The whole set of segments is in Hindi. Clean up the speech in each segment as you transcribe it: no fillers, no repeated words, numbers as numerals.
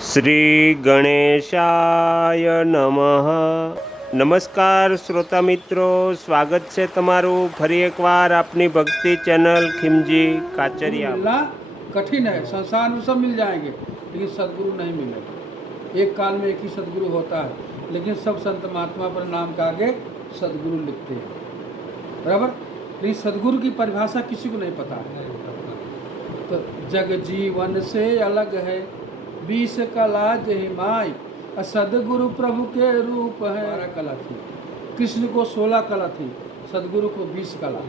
શ્રી ગણેશાય નમઃ. નમસ્કાર શ્રોતા મિત્રો, સ્વાગત છે તમારું ફરી એકવાર આપની ભક્તિ ચેનલ ખીમજી કાચરિયા. मिलना कठिन है। संसार में सब मिल जाएंगे लेकिन सदगुरु नहीं मिलेगा। एक काल में एक ही सदगुरु होता है, लेकिन सब संत महात्मा पर नाम के आगे सदगुरु लिखते हैं, बराबर। लेकिन सदगुरु की परिभाषा किसी को नहीं पता है। तो जग जीवन से अलग है, 20 कला जही माई, सदगुरु प्रभु के रूप है। 12 कला थी, कृष्ण को 16 कला थी, सदगुरु को 20 कला।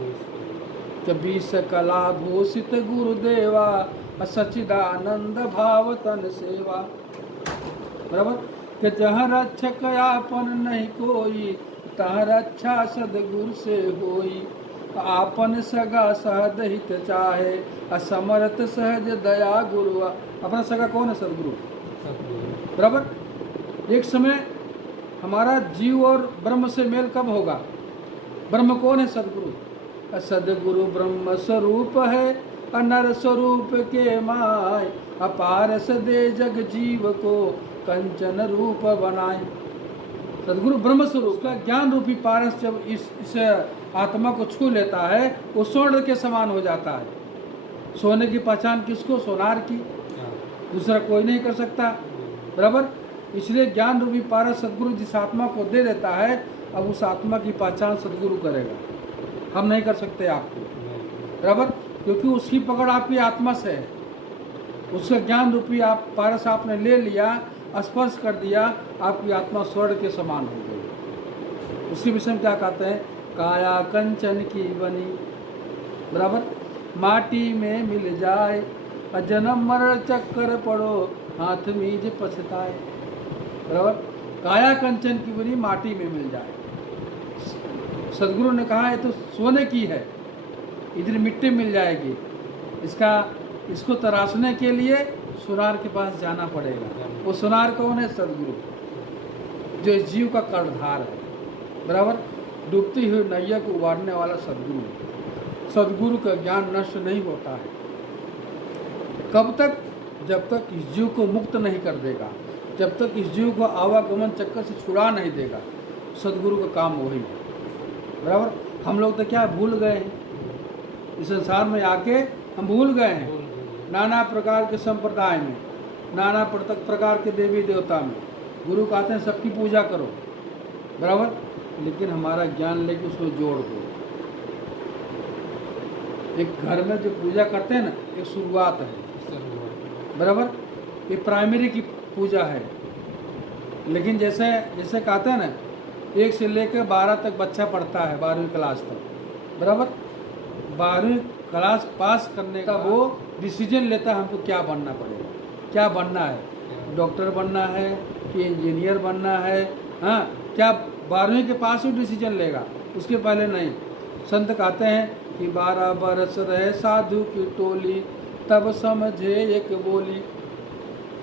तो 20 कला भूषित गुरुदेवा, सचिदानंद भाव तन सेवा, बराबर। कि जहाँ रक्षक आपन नहीं कोई, तहाँ रक्षा सदगुरु से होई। आपन सगा सहज हित चाहे, असमर्थ सहज दया गुरु। अपना सगा कौन है? सदगुरु, बराबर। एक समय हमारा जीव और ब्रह्म से मेल कब होगा? ब्रह्म कौन है? सदगुरु। सदगुरु ब्रह्म स्वरूप है, अनर स्वरूप के माय। अपार सदे जग जीव को, कंचन रूप बनाए। सदगुरु ब्रह्म स्वरूप का ज्ञान रूपी पारस जब इस आत्मा को छू लेता है, वो स्वर्ण के समान हो जाता है। सोने की पहचान किसको? सोनार की, दूसरा कोई नहीं कर सकता, बराबर। इसलिए ज्ञान रूपी पारस सदगुरु जिस आत्मा को दे देता है, अब उस आत्मा की पहचान सदगुरु करेगा, हम नहीं कर सकते आपको, बराबर। क्योंकि उसकी पकड़ आपकी आत्मा से है। उसका ज्ञान रूपी आप पारस आपने ले लिया, स्पर्श कर दिया, आपकी आत्मा स्वर्ण के समान हो गई। उसी विषय में क्या कहते हैं? काया कंचन की बनी, बराबर, माटी में मिल जाए। जन्म मरण चक्कर पड़ो, हाथ मीज पछताए, बराबर। काया कंचन की बनी, माटी में मिल जाए। सदगुरु ने कहा, ये तो सोने की है, इधर मिट्टी मिल जाएगी। इसको तराशने के लिए सुनार के पास जाना पड़ेगा। वो सुनार कौन है? सदगुरु, जो इस जीव का कर्णधार है, बराबर। डूबती हुई नैया को उबारने वाला सदगुरु है। सदगुरु का ज्ञान नष्ट नहीं होता है। कब तक? जब तक इस जीव को मुक्त नहीं कर देगा, जब तक इस जीव को आवागमन चक्कर से छुड़ा नहीं देगा। सदगुरु का काम वही है, बराबर। हम लोग तो क्या भूल गए हैं? इस संसार में आके हम भूल गए हैं। नाना प्रकार के संप्रदाय में, नाना प्रकार के देवी देवता में गुरु कहते हैं सबकी पूजा करो, बराबर। लेकिन हमारा ज्ञान लेके उसको जोड़ दो। एक घर में जो पूजा करते हैं ना, एक शुरुआत है, बराबर। ये प्राइमरी की पूजा है। लेकिन जैसे कहते हैं ना, 1 से लेकर 12 तक बच्चा पढ़ता है, 12वीं क्लास तक, बराबर। 12वीं क्लास पास करने का वो डिसीजन लेता है, हमको क्या बनना पड़ेगा, क्या बनना है, डॉक्टर बनना है कि इंजीनियर बनना है। हाँ, क्या 12वीं के पास ही डिसीजन लेगा, उसके पहले नहीं। संत कहते हैं कि 12 बरस रहे साधु की टोली, तब समझे एक बोली।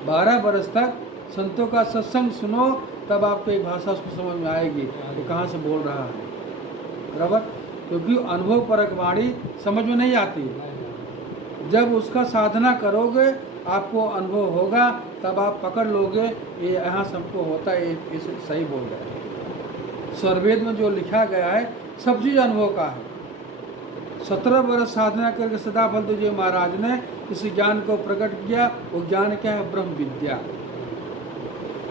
12 बरस तक संतों का सत्संग सुनो, तब आपको एक भाषा उसको समझ में आएगी वो कहाँ से बोल रहा है, बराबर। क्योंकि अनुभव परक वाणी समझ में नहीं आती। जब उसका साधना करोगे, आपको अनुभव होगा, तब आप पकड़ लोगे ये यहाँ सबको होता है, ये सही बोल रहे हैं। स्वरवेद में जो लिखा गया है सब चीज़ अनुभव का है। 17 वर्ष साधना करके सदाफल तुझे महाराज ने इस ज्ञान को प्रकट किया। वो ज्ञान क्या है? ब्रह्म विद्या।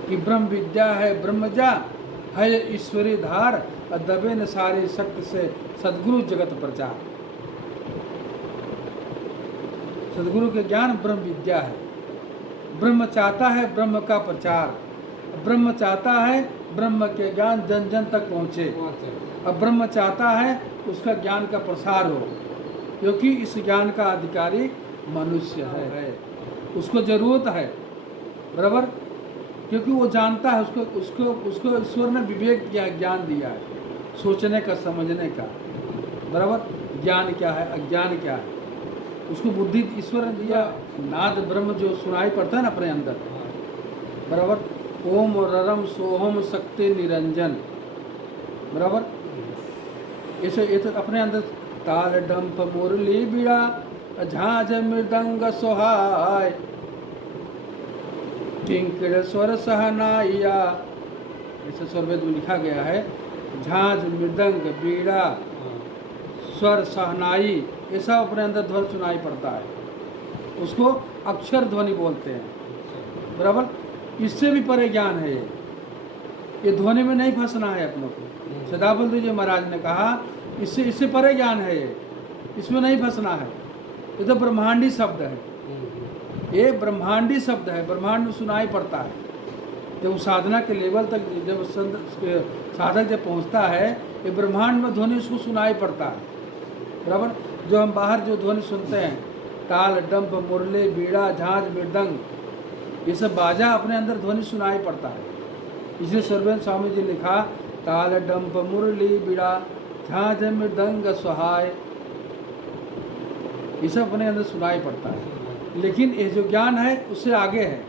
कि ब्रह्म विद्या है ब्रह्मजा, है ईश्वरी धार, दबे न सारी शक्ति से सदगुरु जगत प्रचार। सदगुरु के ज्ञान ब्रह्म विद्या है। ब्रह्म चाहता है ब्रह्म का प्रचार, ब्रह्म चाहता है ब्रह्म के ज्ञान जन जन तक पहुँचे। अब ब्रह्म चाहता है उसका ज्ञान का प्रसार हो, क्योंकि इस ज्ञान का अधिकारी मनुष्य है, उसको जरूरत है, बराबर। क्योंकि वो जानता है, उसको ईश्वर ने विवेक दिया, ज्ञान दिया है, सोचने का, समझने का, बराबर। ज्ञान क्या है, अज्ञान क्या है, उसको बुद्धि ईश्वर ने दिया। नाद ब्रह्म जो सुनाई पड़ता है ना अपने अंदर, बराबर। ओम ररम सोहम शक्ति निरंजन, बराबर। ऐसे ये तो अपने अंदर ताल डंप मुरली बीड़ा, झांझ मृदंग सोहाय, किंकिड़ स्वर सहनाइया, ऐसे स्वरवेद में लिखा गया है। झांझ मृदंग बीड़ा स्वर सहनाई, ये सब अपने अंदर ध्वनि सुनाई पड़ता है, उसको अक्षर ध्वनि बोलते हैं। बराबर, इससे भी परे ज्ञान है ये ध्वनि में नहीं फंसना है अपनों को। सदाबंधु जी महाराज ने कहा इससे परे ज्ञान है ये, इसमें नहीं फंसना है। ये तो ब्रह्मांडी शब्द है, ये ब्रह्मांडी शब्द है, ब्रह्मांड में सुनाई पड़ता है। जब साधना के लेवल तक जब साधक जब पहुंचता है, ये ब्रह्मांड में ध्वनि उसको सुनाई पड़ता है। बराबर, जो हम बाहर जो ध्वनि सुनते हैं, ताल डंप मुरली बीड़ा झांझ मृदंग, ये सब बाजा अपने अंदर ध्वनि सुनाई पड़ता है। इसलिए सर्वेंद्र स्वामी जी लिखा ताल डंप मुरली बीड़ा झांझ मृदंग सहाय, ये सब अपने अंदर सुनाई पड़ता है। लेकिन ये जो ज्ञान है उससे आगे है,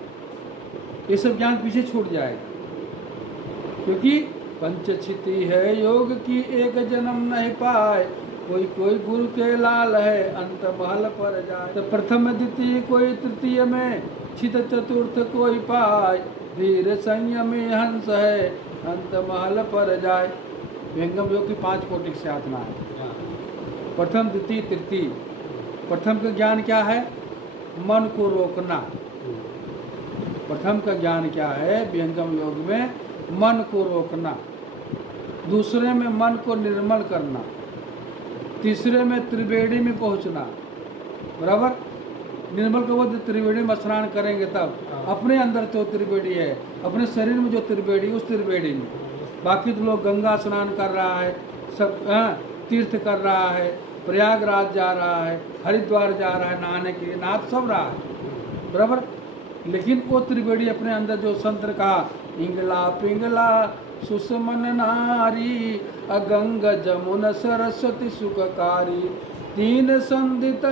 ये सब ज्ञान पीछे छूट जाएगा। क्योंकि पंचक्षिति है योग की, एक जन्म नहीं पाए, कोई कोई गुरु के लाल है, अंत महल पर जाए। तो प्रथम द्वितीय कोई तृतीय में, छित चतुर्थ कोई पाए, धीर संयम हंस है, अंत महल पर जाए। व्यंगम योग की 5 कोटि से आत्मा है। प्रथम द्वितीय तृतीय, प्रथम का ज्ञान क्या है? मन को रोकना। प्रथम का ज्ञान क्या है व्यंगम योग में? मन को रोकना। दूसरे में मन को निर्मल करना। तीसरे में त्रिवेणी में पहुंचना। बराबर, निर्मल को वो त्रिवेणी में स्नान करेंगे तब अपने अंदर जो त्रिवेणी है, अपने शरीर में जो त्रिवेणी, उस त्रिवेणी में। बाकी तो लोग गंगा स्नान कर रहा है, सब तीर्थ कर रहा है, प्रयागराज जा रहा है, हरिद्वार जा रहा है नहाने के लिए, नहा सब रहा है। बराबर, लेकिन वो त्रिवेणी अपने अंदर जो संत का इंगला पिंगला सुषमन नारी, अगंग जमुन सरस्वती सुखकारी, तीन संदित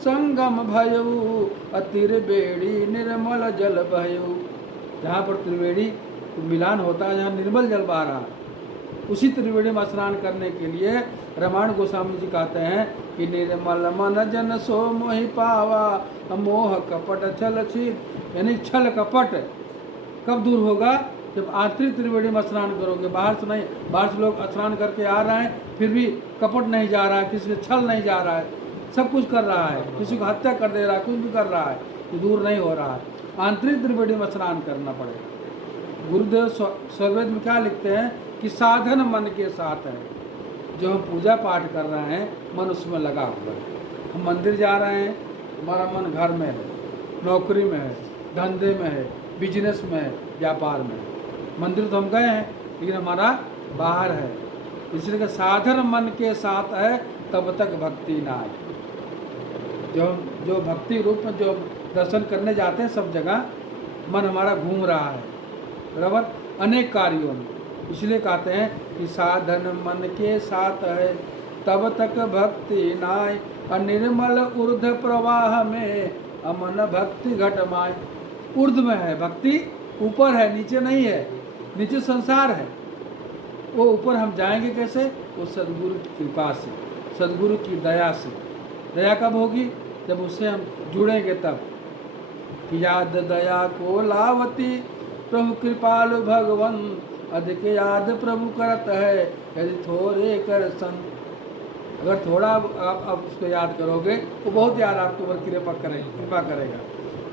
संगम भयऊ, अतिर्वेणी निर्मल जल भयऊ। जहाँ पर त्रिवेणी मिलान होता है, जहाँ निर्मल जल बह रहा है, उसी त्रिवेणी में स्नान करने के लिए रामायण गोस्वामी जी कहते हैं कि निर्मल मन जन सो मोहि पावा, मोह कपट छल छिप। यानी छल कपट कब दूर होगा? जब आंतरिक त्रिवेणी में स्नान करोगे। बाहर से नहीं, बाहर से लोग स्नान करके आ रहे हैं, फिर भी कपट नहीं जा रहा है, किसी से छल नहीं जा रहा है, सब कुछ कर रहा है, किसी को हत्या कर दे रहा है, कुछ भी कर रहा है, ये दूर नहीं हो रहा है। आंतरिक त्रिवेणी में स्नान करना पड़ेगा। गुरुदेव सर्वेद में क्या लिखते हैं कि साधन मन के साथ है। जो हम पूजा पाठ कर रहे हैं, मन उसमें लगा हुआ है। हम मंदिर जा रहे हैं, हमारा मन घर में है, नौकरी में है, धंधे में है, बिजनेस में है, व्यापार में है। मंदिर तो हम गए हैं, लेकिन हमारा बाहर है। इसलिए साधन मन के साथ है, तब तक भक्ति ना आए। जो भक्ति रूप में जो दर्शन करने जाते हैं, सब जगह मन हमारा घूम रहा है। बराबर, अनेक कार्यों में। इसलिए कहते हैं कि साधन मन के साथ है, तब तक भक्ति नाय, अनिर्मल ऊर्ध प्रवाह में, अमन भक्ति घटमाय। ऊर्ध में है भक्ति, ऊपर है, नीचे नहीं है। नीचे संसार है, वो ऊपर हम जाएंगे कैसे? वो सदगुरु की कृपा से, सदगुरु की दया से। दया कब होगी? जब उससे हम जुड़ेंगे तब। याद दया को लावती, प्रभु कृपालु भगवन, अधिक याद प्रभु करत है, यदि थोड़े कर संत। अगर थोड़ा आप उसको याद करोगे, वो बहुत याद आपके ऊपर कृपा करेगा।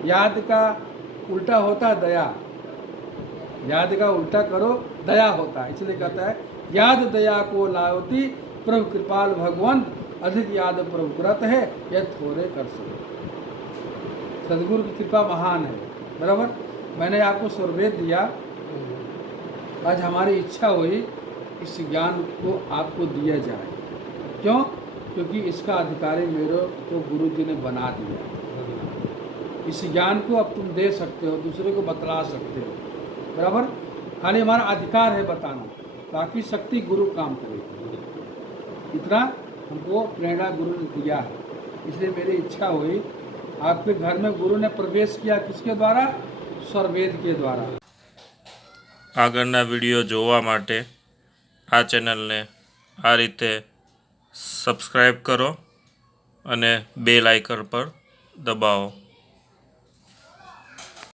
याद का उल्टा होता है दया। याद का उल्टा करो, दया होता है। इसलिए कहता है याद दया को लावती, प्रभु कृपाल भगवंत, अधिक याद प्रभु करत है, यह थोड़े कर सके। सदगुरु की कृपा महान है। बराबर, मैंने आपको स्वर्वेद दिया। आज हमारी इच्छा हुई इस ज्ञान को आपको दिया जाए। क्यों? क्योंकि इसका अधिकारी मेरे को गुरु जी ने बना दिया। इस ज्ञान को अब तुम दे सकते हो, दूसरे को बतला सकते हो। बराबर, खाली हमारा अधिकार है बताना, बाकी शक्ति गुरु काम करेगी। इतना हमको प्रेरणा गुरु ने दिया है। इसलिए मेरी इच्छा हुई, आपके घर में गुरु ने प्रवेश किया किसके द्वारा? स्वर्वेद के द्वारा। આગળના વિડીયો જોવા માટે આ ચેનલને આ રીતે સબસ્ક્રાઈબ કરો અને બેલ આઇકન પર દબાવો।